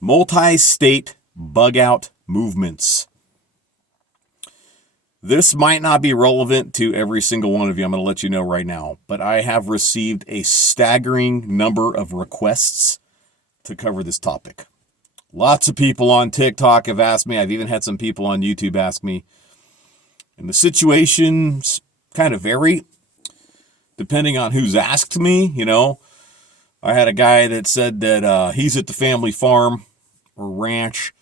Multi-state bug-out movements. This might not be relevant to every single one of you. I'm going to let you know right now. But I have received a staggering number of requests to cover this topic. Lots of people on TikTok have asked me. I've even had some people on YouTube ask me. And the situations kind of vary depending on who's asked me. You know, I had a guy that said that he's at the family farm or ranch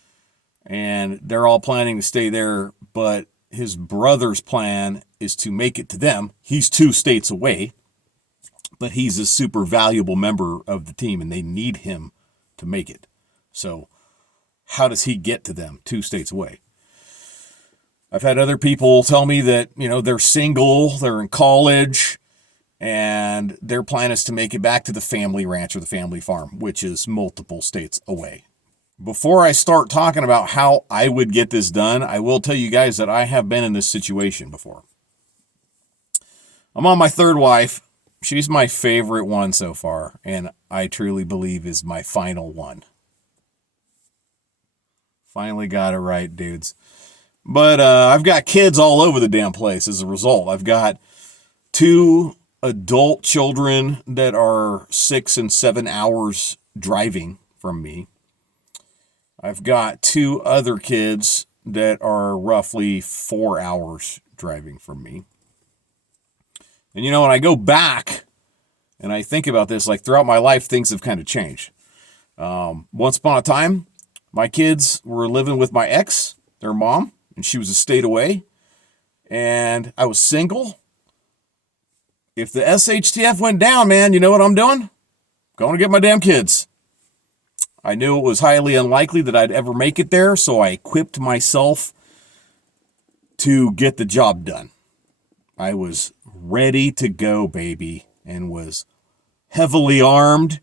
and they're all planning to stay there, but his brother's plan is to make it to them. He's 2 states away, but he's a super valuable member of the team and they need him to make it. So how does he get to them 2 states away? I've had other people tell me that, you know, they're single, they're in college, and their plan is to make it back to the family ranch or the family farm, which is multiple states away. Before I start talking about how I would get this done, I will tell you guys that I have been in this situation before. I'm on my 3rd wife. She's my favorite one so far, and I truly believe is my final one. Finally got it right, dudes. But I've got kids all over the damn place as a result. I've got 2 adult children that are 6 and 7 hours driving from me. I've got 2 other kids that are roughly 4 hours driving from me. And you know, when I go back and I think about this, like throughout my life, things have kind of changed. Once upon a time, my kids were living with my ex, their mom, and she was a state away. And I was single. If the SHTF went down, man, you know what I'm doing? Going to get my damn kids. I knew it was highly unlikely that I'd ever make it there, so I equipped myself to get the job done. I was ready to go, baby, and was heavily armed,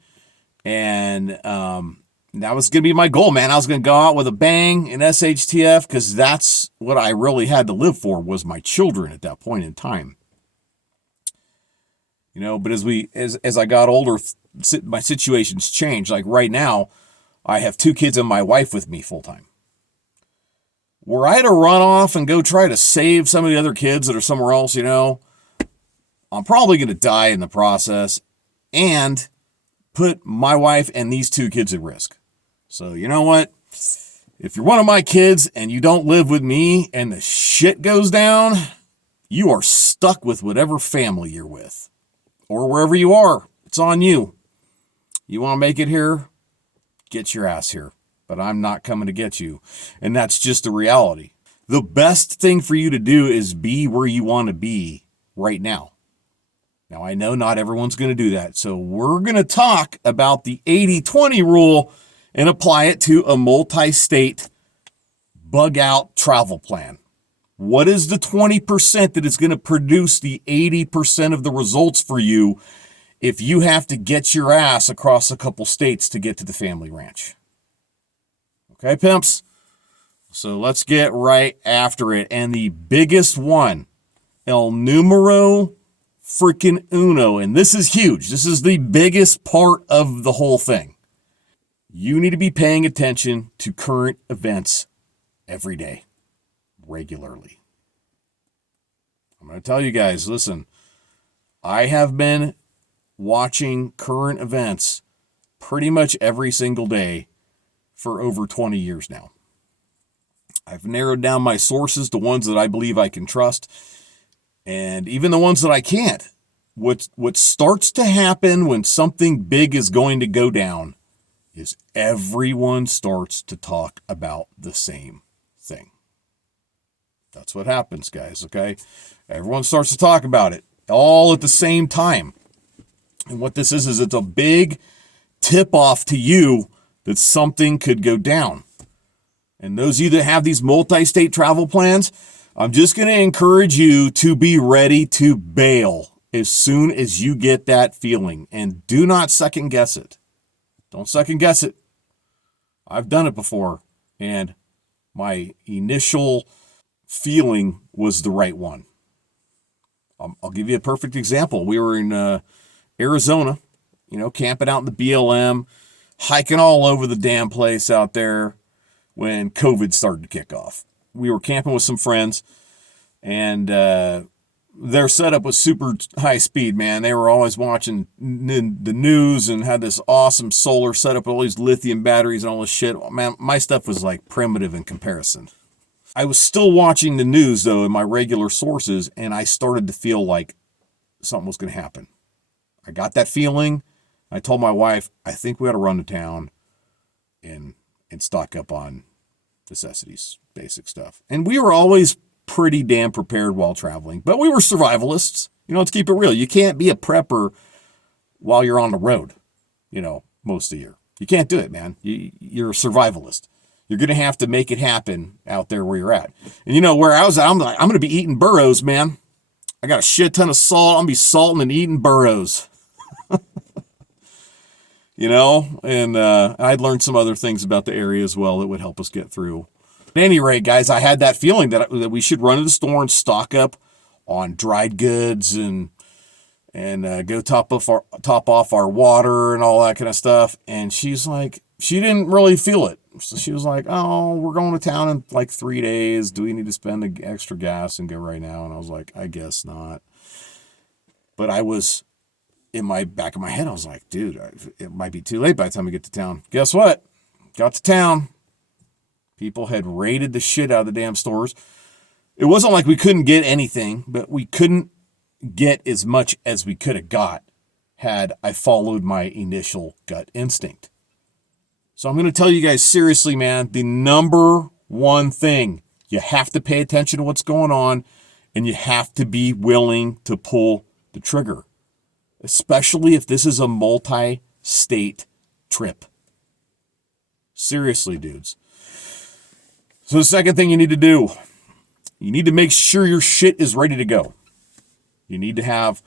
and that was going to be my goal, man. I was going to go out with a bang in SHTF because that's what I really had to live for, was my children at that point in time. You know, but as I got older, my situations changed. Like right now, I have 2 kids and my wife with me full time. Were I to run off and go try to save some of the other kids that are somewhere else, you know, I'm probably going to die in the process and put my wife and these 2 kids at risk. So you know what? If you're one of my kids and you don't live with me and the shit goes down, you are stuck with whatever family you're with or wherever you are. It's on you. You want to make it here? Get your ass here. But I'm not coming to get you. And that's just the reality. The best thing for you to do is be where you want to be right now. Now, I know not everyone's going to do that. So we're going to talk about the 80-20 rule and apply it to a multi-state bug-out travel plan. What is the 20% that is going to produce the 80% of the results for you if you have to get your ass across a couple states to get to the family ranch? Okay, pimps? So let's get right after it. And the biggest one, el numero freaking uno, and this is huge. This is the biggest part of the whole thing. You need to be paying attention to current events every day, regularly. I'm going to tell you guys, listen, I have been watching current events pretty much every single day for over 20 years now. I've narrowed down my sources to ones that I believe I can trust, and even the ones that I can't. What starts to happen when something big is going to go down is everyone starts to talk about the same thing. That's what happens, guys, okay? Everyone starts to talk about it all at the same time. And what this is it's a big tip-off to you that something could go down. And those of you that have these multi-state travel plans, I'm just going to encourage you to be ready to bail as soon as you get that feeling. And do not second guess it. Don't second guess it. I've done it before, and my initial feeling was the right one. I'll give you a perfect example. We were in Arizona, camping out in the BLM, hiking all over the damn place out there when COVID started to kick off. We were camping with some friends, and their setup was super high speed, man. They were always watching the news and had this awesome solar setup with all these lithium batteries and all this shit. Man, my stuff was like primitive in comparison. I was still watching the news, though, in my regular sources, and I started to feel like something was going to happen. I got that feeling. I told my wife, I think we ought to run to town and stock up on necessities, basic stuff. And we were always pretty damn prepared while traveling, but we were survivalists. Let's keep it real. You can't be a prepper while you're on the road, most of the year. You can't do it, man. You're a survivalist. You're going to have to make it happen out there where you're at. And where I was at, I'm going to be eating burros, man. I got a shit ton of salt. I'm going to be salting and eating burros. And I'd learned some other things about the area as well that would help us get through. At any rate, guys, I had that feeling that we should run to the store and stock up on dried goods and go top off our water and all that kind of stuff. And she's like, she didn't really feel it. So she was like, oh, we're going to town in like 3 days. Do we need to spend the extra gas and go right now? And I was like, I guess not. But I was, in my back of my head, I was like, dude, it might be too late by the time we get to town. Guess what? Got to town. People had raided the shit out of the damn stores. It wasn't like we couldn't get anything, but we couldn't get as much as we could have got had I followed my initial gut instinct. So I'm going to tell you guys seriously, man, the number one thing, you have to pay attention to what's going on, and you have to be willing to pull the trigger, especially if this is a multi-state trip. Seriously, dudes. So the second thing you need to do, you need to make sure your shit is ready to go. You need to have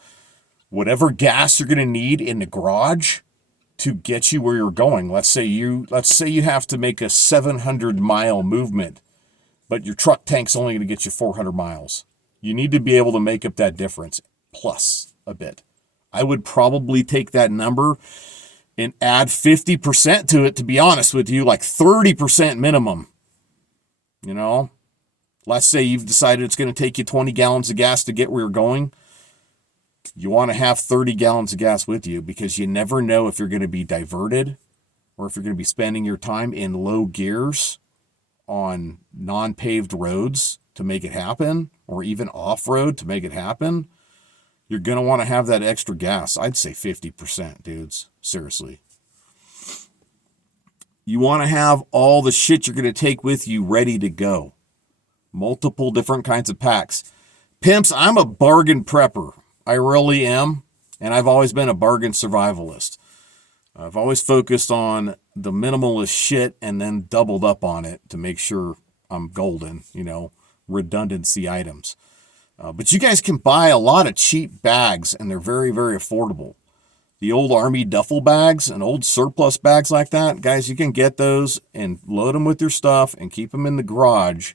whatever gas you're going to need in the garage to get you where you're going. Let's say you have to make a 700-mile movement, but your truck tank's only going to get you 400 miles. You need to be able to make up that difference, plus a bit. I would probably take that number and add 50% to it, to be honest with you, like 30% minimum. Let's say you've decided it's going to take you 20 gallons of gas to get where you're going. You want to have 30 gallons of gas with you, because you never know if you're going to be diverted or if you're going to be spending your time in low gears on non-paved roads to make it happen, or even off-road to make it happen. You're going to want to have that extra gas. I'd say 50%, dudes. Seriously. You want to have all the shit you're going to take with you ready to go. Multiple different kinds of packs. Pimps, I'm a bargain prepper. I really am. And I've always been a bargain survivalist. I've always focused on the minimalist shit and then doubled up on it to make sure I'm golden, redundancy items. But you guys can buy a lot of cheap bags, and they're very, very affordable. The old army duffel bags and old surplus bags like that, guys, you can get those and load them with your stuff and keep them in the garage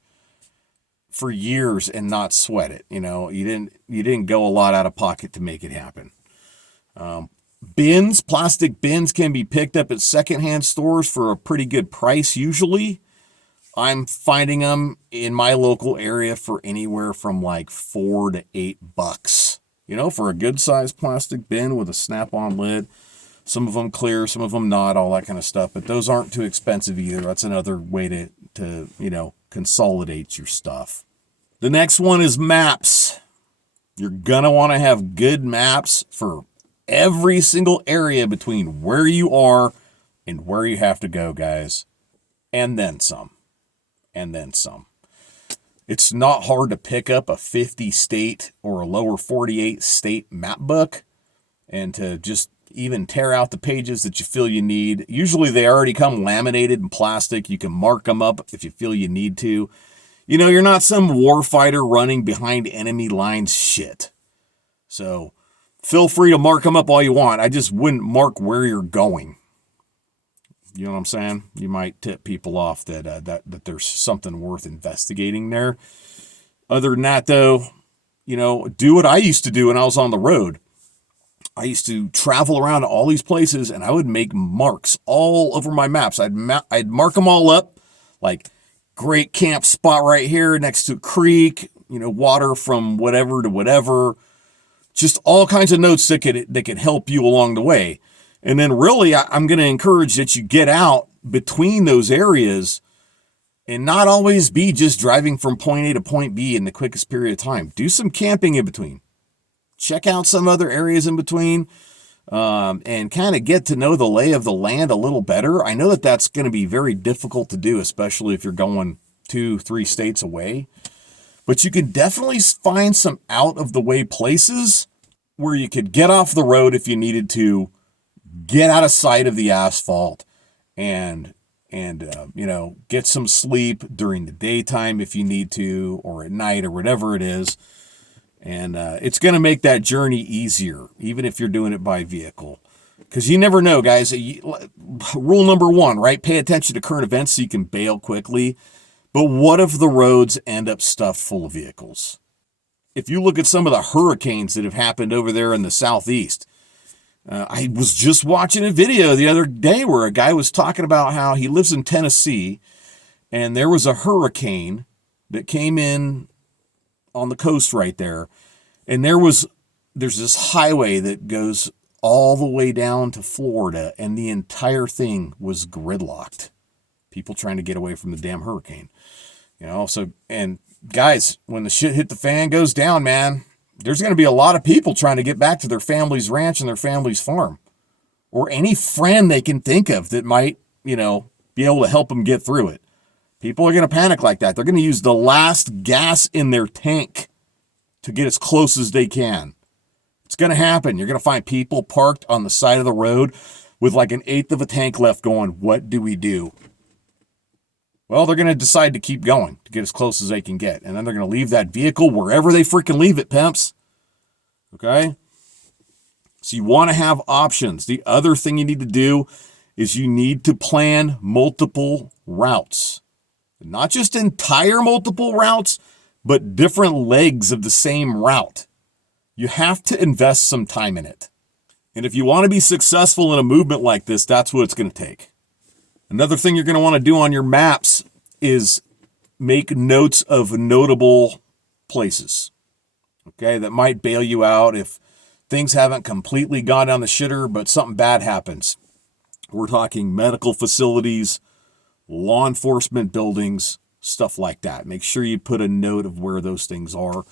for years and not sweat it. You didn't go a lot out of pocket to make it happen. Plastic bins can be picked up at secondhand stores for a pretty good price usually. I'm finding them in my local area for anywhere from like $4 to $8, for a good sized plastic bin with a snap-on lid. Some of them clear, some of them not, all that kind of stuff. But those aren't too expensive either. That's another way to consolidate your stuff. The next one is maps. You're going to want to have good maps for every single area between where you are and where you have to go, guys. And then some. And then some. It's not hard to pick up a 50 state or a lower 48 state map book and to just even tear out the pages that you feel you need. Usually they already come laminated in plastic. You can mark them up if you feel you need to. You're not some warfighter running behind enemy lines shit. So feel free to mark them up all you want. I just wouldn't mark where you're going. You know what I'm saying? You might tip people off that there's something worth investigating there. Other than that, though, do what I used to do when I was on the road. I used to travel around to all these places and I would make marks all over my maps. I'd mark them all up, like great camp spot right here next to a creek, water from whatever to whatever. Just all kinds of notes that could help you along the way. And then really I'm going to encourage that you get out between those areas and not always be just driving from point A to point B in the quickest period of time. Do some camping in between. Check out some other areas in between, and kind of get to know the lay of the land a little better. I know that that's going to be very difficult to do, especially if you're going 2-3 states away. But you can definitely find some out of the way places where you could get off the road if you needed to, get out of sight of the asphalt, and get some sleep during the daytime if you need to, or at night, or whatever it is. And it's going to make that journey easier, even if you're doing it by vehicle. Because you never know, guys. Rule number 1, right? Pay attention to current events so you can bail quickly. But what if the roads end up stuffed full of vehicles? If you look at some of the hurricanes that have happened over there in the southeast, I was just watching a video the other day where a guy was talking about how he lives in Tennessee, and there was a hurricane that came in on the coast right there, and there's this highway that goes all the way down to Florida, and the entire thing was gridlocked. People trying to get away from the damn hurricane. And guys, when the shit hit the fan goes down, man, there's going to be a lot of people trying to get back to their family's ranch and their family's farm, or any friend they can think of that might, be able to help them get through it. People are going to panic like that. They're going to use the last gas in their tank to get as close as they can. It's going to happen. You're going to find people parked on the side of the road with like an eighth of a tank left going, what do we do? Well, they're going to decide to keep going to get as close as they can get. And then they're going to leave that vehicle wherever they freaking leave it, pimps. Okay? So you want to have options. The other thing you need to do is you need to plan multiple routes. Not just entire multiple routes, but different legs of the same route. You have to invest some time in it. And if you want to be successful in a movement like this, that's what it's going to take. Another thing you're going to want to do on your maps is make notes of notable places, okay, that might bail you out if things haven't completely gone down the shitter, but something bad happens. We're talking medical facilities, law enforcement buildings, stuff like that. Make sure you put a note of where those things are.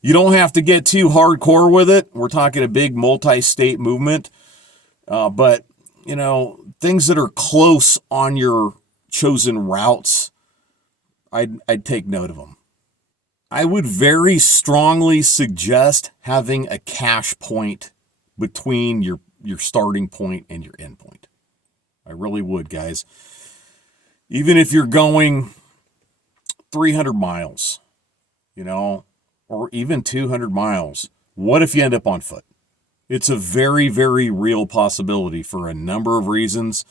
You don't have to get too hardcore with it. We're talking a big multi-state movement, but things that are close on your chosen routes, I'd take note of them. I would very strongly suggest having a cache point between your starting point and your end point. I really would, guys. Even if you're going 300 miles, or even 200 miles, what if you end up on foot? It's a very, very real possibility for a number of reasons.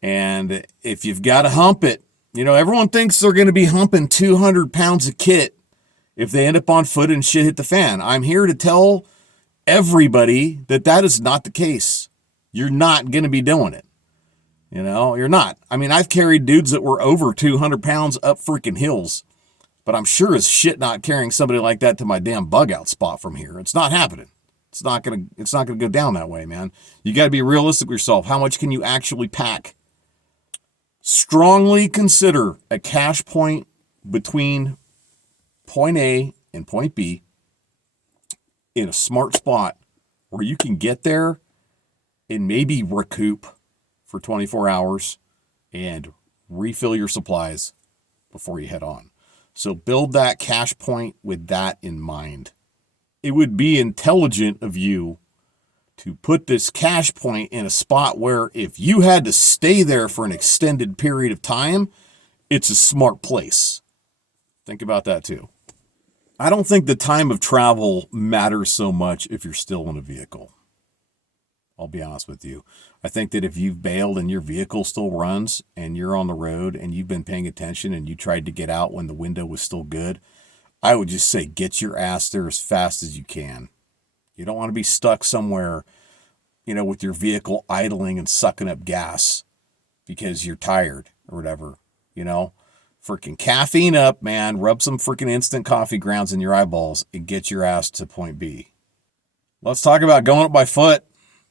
And if you've got to hump it, everyone thinks they're going to be humping 200 pounds of kit if they end up on foot and shit hit the fan. I'm here to tell everybody that is not the case. You're not going to be doing it. You're not. I mean, I've carried dudes that were over 200 pounds up freaking hills, but I'm sure as shit not carrying somebody like that to my damn Bugout spot from here. It's not happening. It's not gonna go down that way, man. You got to be realistic with yourself. How much can you actually pack? Strongly consider a cache point between point A and point B in a smart spot where you can get there and maybe recoup for 24 hours and refill your supplies before you head on. So build that cache point with that in mind. It would be intelligent of you to put this cache point in a spot where if you had to stay there for an extended period of time, it's a smart place. Think about that too. I don't think the time of travel matters so much if you're still in a vehicle. I'll be honest with you. I think that if you've bailed and your vehicle still runs and you're on the road and you've been paying attention and you tried to get out when the window was still good, I would just say get your ass there as fast as you can. You don't want to be stuck somewhere, with your vehicle idling and sucking up gas because you're tired or whatever, Freaking caffeine up, man. Rub some freaking instant coffee grounds in your eyeballs and get your ass to point B. Let's talk about going up by foot.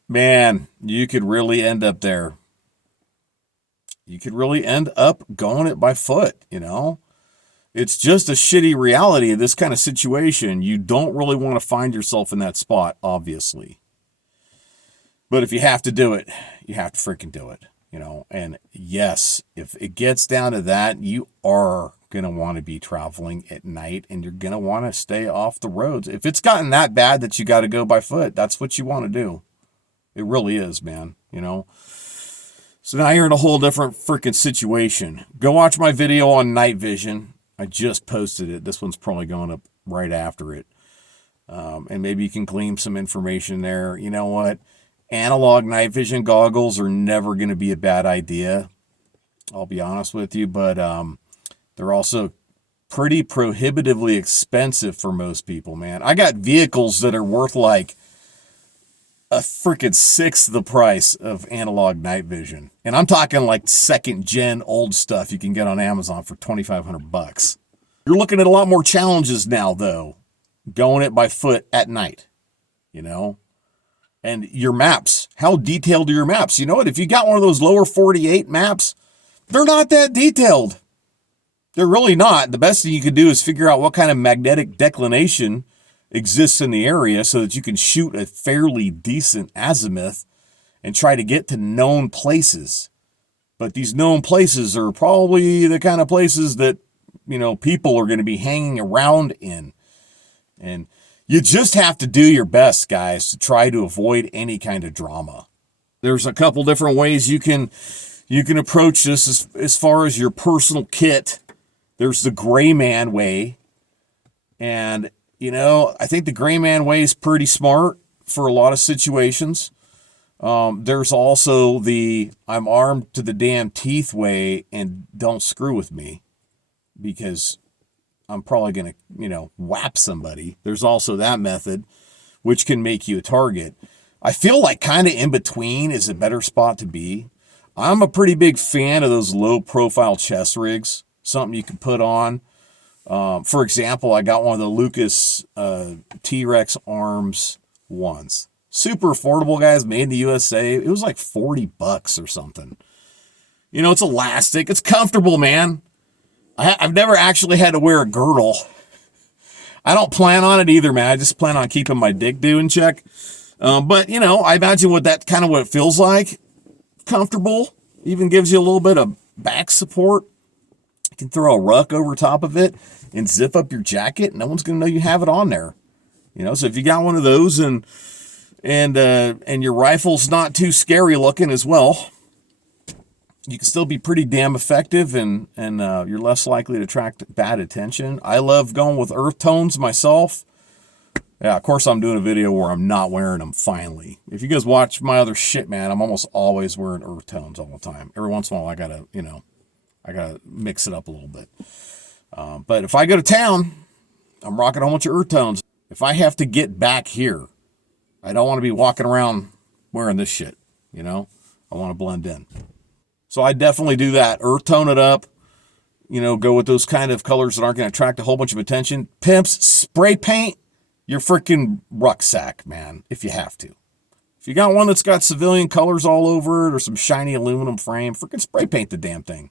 Man, you could really end up there. You could really end up going it by foot, It's just a shitty reality of this kind of situation. You don't really want to find yourself in that spot, obviously. But if you have to do it, you have to freaking do it, And yes, if it gets down to that, you are going to want to be traveling at night and you're going to want to stay off the roads. If it's gotten that bad that you got to go by foot, that's what you want to do. It really is, man, So now you're in a whole different freaking situation. Go watch my video on night vision. I just posted it. This one's probably going up right after it. And maybe you can glean some information there. You know what? Analog night vision goggles are never going to be a bad idea. I'll be honest with you, but they're also pretty prohibitively expensive for most people, man. I got vehicles that are worth like a freaking sixth the price of analog night vision. And I'm talking like second gen old stuff you can get on Amazon for $2,500. You're looking at a lot more challenges now, though, going it by foot at night, And your maps, how detailed are your maps? You know what? If you got one of those lower 48 maps, they're not that detailed. They're really not. The best thing you could do is figure out what kind of magnetic declination exists in the area so that you can shoot a fairly decent azimuth and try to get to known places. But these known places are probably the kind of places that, people are going to be hanging around in. And you just have to do your best, guys, to try to avoid any kind of drama. There's a couple different ways you can approach this as far as your personal kit. There's the gray man way. And I think the gray man way is pretty smart for a lot of situations. There's also the I'm armed to the damn teeth way and don't screw with me because I'm probably going to, whap somebody. There's also that method, which can make you a target. I feel like kind of in between is a better spot to be. I'm a pretty big fan of those low profile chest rigs, something you can put on. For example, I got one of the Lucas T-Rex Arms ones. Super affordable, guys, made in the USA. It was like $40 or something. It's elastic. It's comfortable, man. I've never actually had to wear a girdle. I don't plan on it either, man. I just plan on keeping my dick do in check. But, I imagine what it feels like. Comfortable. Even gives you a little bit of back support. You can throw a ruck over top of it and zip up your jacket. No one's going to know you have it on there. So if you got one of those and your rifle's not too scary looking as well, you can still be pretty damn effective and you're less likely to attract bad attention. I love going with earth tones myself. Yeah, of course I'm doing a video where I'm not wearing them finally. If you guys watch my other shit, man, I'm almost always wearing earth tones all the time. Every once in a while I gotta mix it up a little bit. But if I go to town, I'm rocking a whole bunch of earth tones. If I have to get back here, I don't want to be walking around wearing this shit, I want to blend in. So I definitely do that. Earth tone it up, go with those kind of colors that aren't going to attract a whole bunch of attention. Pimps, spray paint your freaking rucksack, man, if you have to. If you got one that's got civilian colors all over it or some shiny aluminum frame, freaking spray paint the damn thing.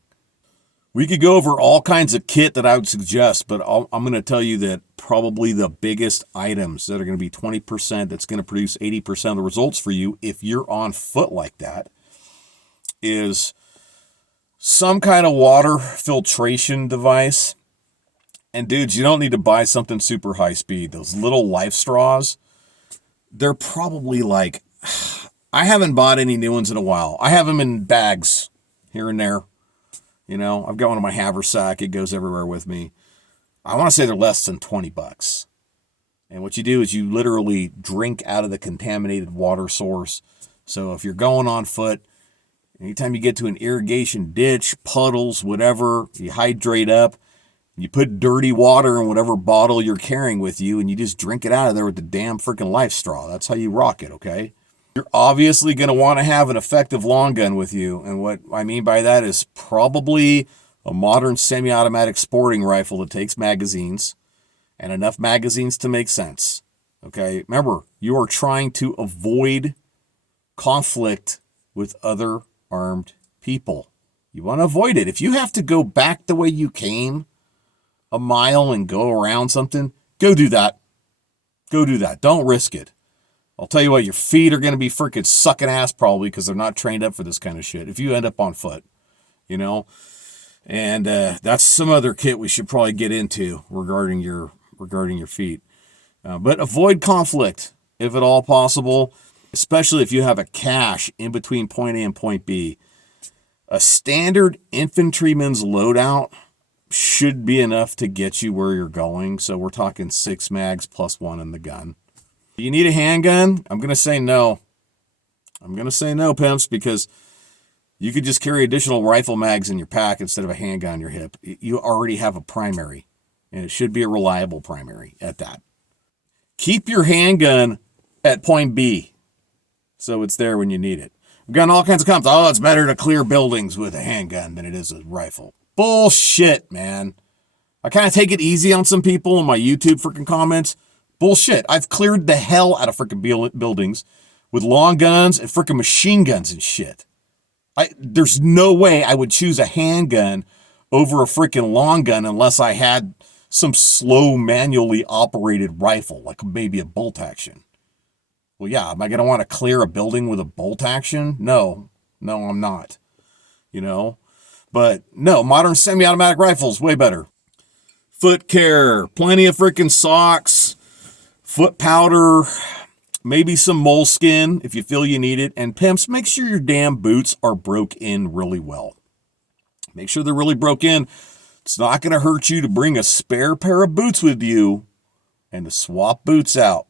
We could go over all kinds of kit that I would suggest, but I'm going to tell you that probably the biggest items that are going to be 20% that's going to produce 80% of the results for you if you're on foot like that is some kind of water filtration device. And dudes, you don't need to buy something super high speed. Those little life straws, they're probably like, I haven't bought any new ones in a while. I have them in bags here and there. I've got one in my haversack. It goes everywhere with me. I want to say they're less than $20. And what you do is you literally drink out of the contaminated water source. So if you're going on foot, anytime you get to an irrigation ditch, puddles, whatever, you hydrate up, You put dirty water in whatever bottle you're carrying with you, and you just drink it out of there with the damn freaking life straw. That's how you rock it, okay? You're obviously going to want to have an effective long gun with you. And what I mean by that is probably a modern semi-automatic sporting rifle that takes magazines and enough magazines to make sense. Okay? Remember, you are trying to avoid conflict with other armed people. You want to avoid it. If you have to go back the way you came a mile and go around something, go do that. Go do that. Don't risk it. I'll tell you what, your feet are going to be freaking sucking ass probably because they're not trained up for this kind of shit. If you end up on foot, you know, and that's some other kit we should probably get into regarding your feet. But avoid conflict if at all possible, especially if you have a cache in between point A and point B. A standard infantryman's loadout should be enough to get you where you're going. So we're talking 6 mags plus 1 in the gun. Do you need a handgun? I'm going to say no. I'm going to say no, pimps, because you could just carry additional rifle mags in your pack instead of a handgun on your hip. You already have a primary, and it should be a reliable primary at that. Keep your handgun at point B so it's there when you need it. We've gotten all kinds of comments. Oh, it's better to clear buildings with a handgun than it is a rifle. Bullshit, man. I kind of take it easy on some people in my YouTube freaking comments. Bullshit. I've cleared the hell out of freaking buildings with long guns and freaking machine guns and shit. There's no way I would choose a handgun over a freaking long gun unless I had some slow manually operated rifle, like maybe a bolt action. Well, yeah, am I going to want to clear a building with a bolt action? No, I'm not. You know? But no, modern semi-automatic rifles, way better. Foot care, plenty of freaking socks, foot powder, maybe some moleskin if you feel you need it. And pimps, make sure your damn boots are broke in really well. Make sure they're really broke in. It's not going to hurt you to bring a spare pair of boots with you and to swap boots out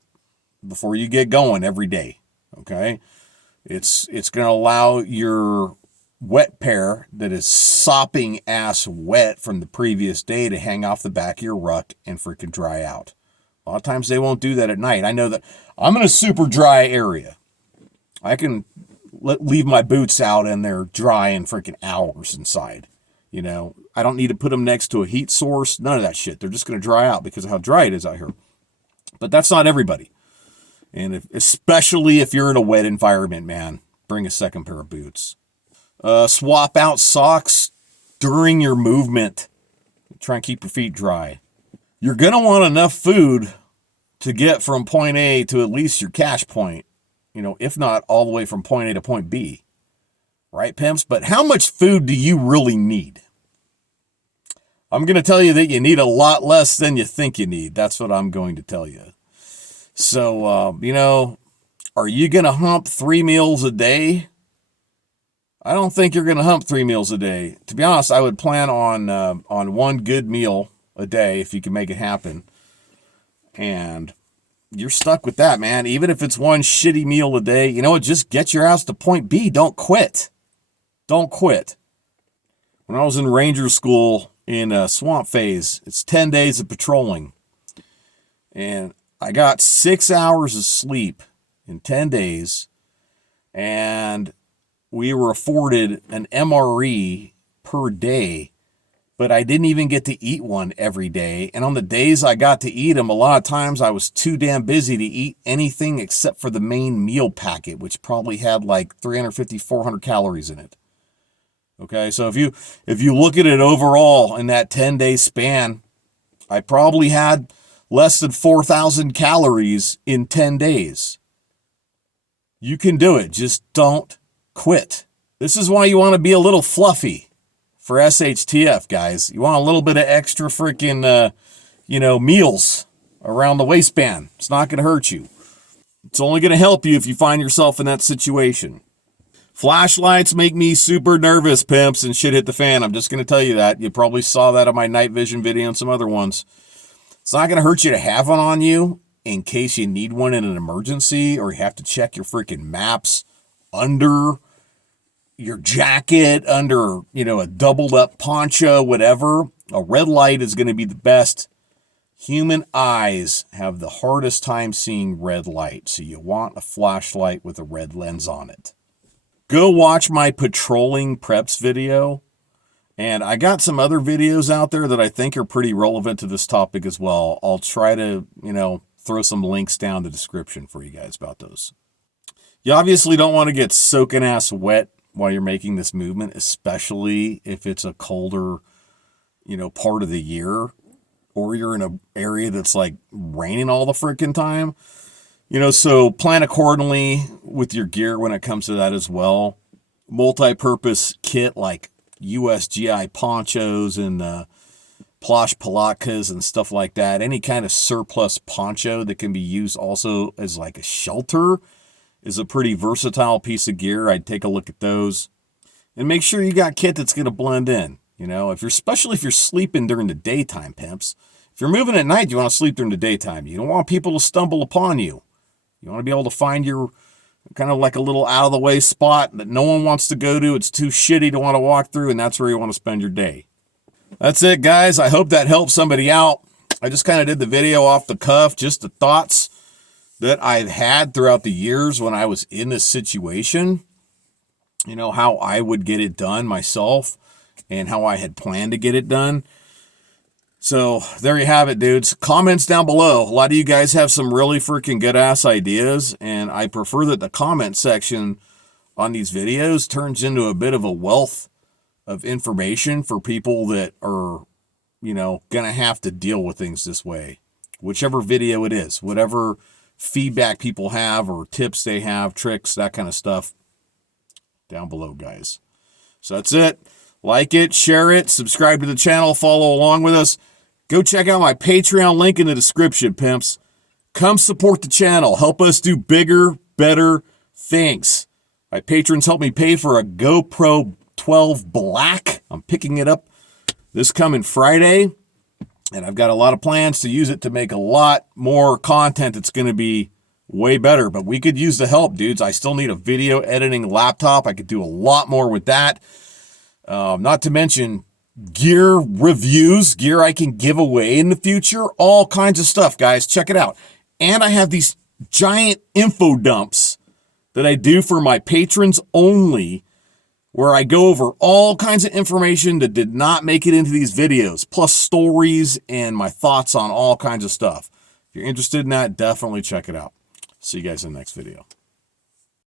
before you get going every day, okay? It's going to allow your wet pair that is sopping ass wet from the previous day to hang off the back of your ruck and freaking dry out. A lot of times they won't do that at night. I know that I'm in a super dry area. I can leave my boots out and they're dry in freaking hours inside. You know, I don't need to put them next to a heat source. None of that shit. They're just going to dry out because of how dry it is out here. But that's not everybody. And especially if you're in a wet environment, man, bring a second pair of boots. Swap out socks during your movement. Try and keep your feet dry. You're going to want enough food to get from point A to at least your cache point. You know, if not all the way from point A to point B. Right, pimps? But how much food do you really need? I'm going to tell you that you need a lot less than you think you need. That's what I'm going to tell you. So, you know, are you going to hump 3 meals a day? I don't think you're going to hump 3 meals a day. To be honest, I would plan on one good meal a day if you can make it happen. And you're stuck with that, man. Even if it's one shitty meal a day, you know what? Just get your ass to point B. Don't quit. Don't quit. When I was in Ranger school in swamp phase, it's 10 days of patrolling. And I got 6 hours of sleep in 10 days. And we were afforded an MRE per day, but I didn't even get to eat one every day. And on the days I got to eat them, a lot of times I was too damn busy to eat anything except for the main meal packet, which probably had like 350, 400 calories in it. Okay, so if you look at it overall in that 10-day span, I probably had less than 4,000 calories in 10 days. You can do it. Just don't quit. This is why you want to be a little fluffy for SHTF, guys. You want a little bit of extra freaking, meals around the waistband. It's not going to hurt you. It's only going to help you if you find yourself in that situation. Flashlights make me super nervous, pimps, and shit hit the fan. I'm just going to tell you that. You probably saw that on my night vision video and some other ones. It's not going to hurt you to have one on you in case you need one in an emergency or you have to check your freaking maps under your jacket, under, a doubled up poncho, whatever. A red light is going to be the best. Human eyes have the hardest time seeing red light, so you want a flashlight with a red lens on it. Go watch my patrolling preps video. And I got some other videos out there that I think are pretty relevant to this topic as well. I'll try to, throw some links down the description for you guys about those. You obviously don't want to get soaking ass wet while you're making this movement, especially if it's a colder, part of the year, or you're in an area that's like raining all the freaking time. So plan accordingly with your gear when it comes to that as well. Multi-purpose kit like USGI ponchos and plush palatkas and stuff like that. Any kind of surplus poncho that can be used also as like a shelter is a pretty versatile piece of gear. I'd take a look at those. And make sure you got kit that's going to blend in. Especially if you're sleeping during the daytime, pimps. If you're moving at night, you want to sleep during the daytime. You don't want people to stumble upon you. You want to be able to find your kind of like a little out-of-the-way spot that no one wants to go to. It's too shitty to want to walk through, and that's where you want to spend your day. That's it, guys. I hope that helped somebody out. I just kind of did the video off the cuff, just the thoughts that I've had throughout the years when I was in this situation. How I would get it done myself and how I had planned to get it done. So there you have it, dudes. Comments down below. A lot of you guys have some really freaking good ass ideas, and I prefer that the comment section on these videos turns into a bit of a wealth of information for people that are, gonna have to deal with things this way. Whichever video it is, whatever feedback people have or tips they have, tricks, that kind of stuff, down below, guys. So that's it. Like it, share it, subscribe to the channel, follow along with us. Go check out my Patreon link in the description, pimps. Come support the channel. Help us do bigger, better things. My patrons help me pay for a GoPro 12 Black. I'm picking it up this coming Friday. And I've got a lot of plans to use it to make a lot more content that's going to be way better. But we could use the help, dudes. I still need a video editing laptop. I could do a lot more with that. Not to mention gear reviews, gear I can give away in the future, all kinds of stuff, guys. Check it out. And I have these giant info dumps that I do for my patrons only, where I go over all kinds of information that did not make it into these videos, plus stories and my thoughts on all kinds of stuff. If you're interested in that, definitely check it out. See you guys in the next video.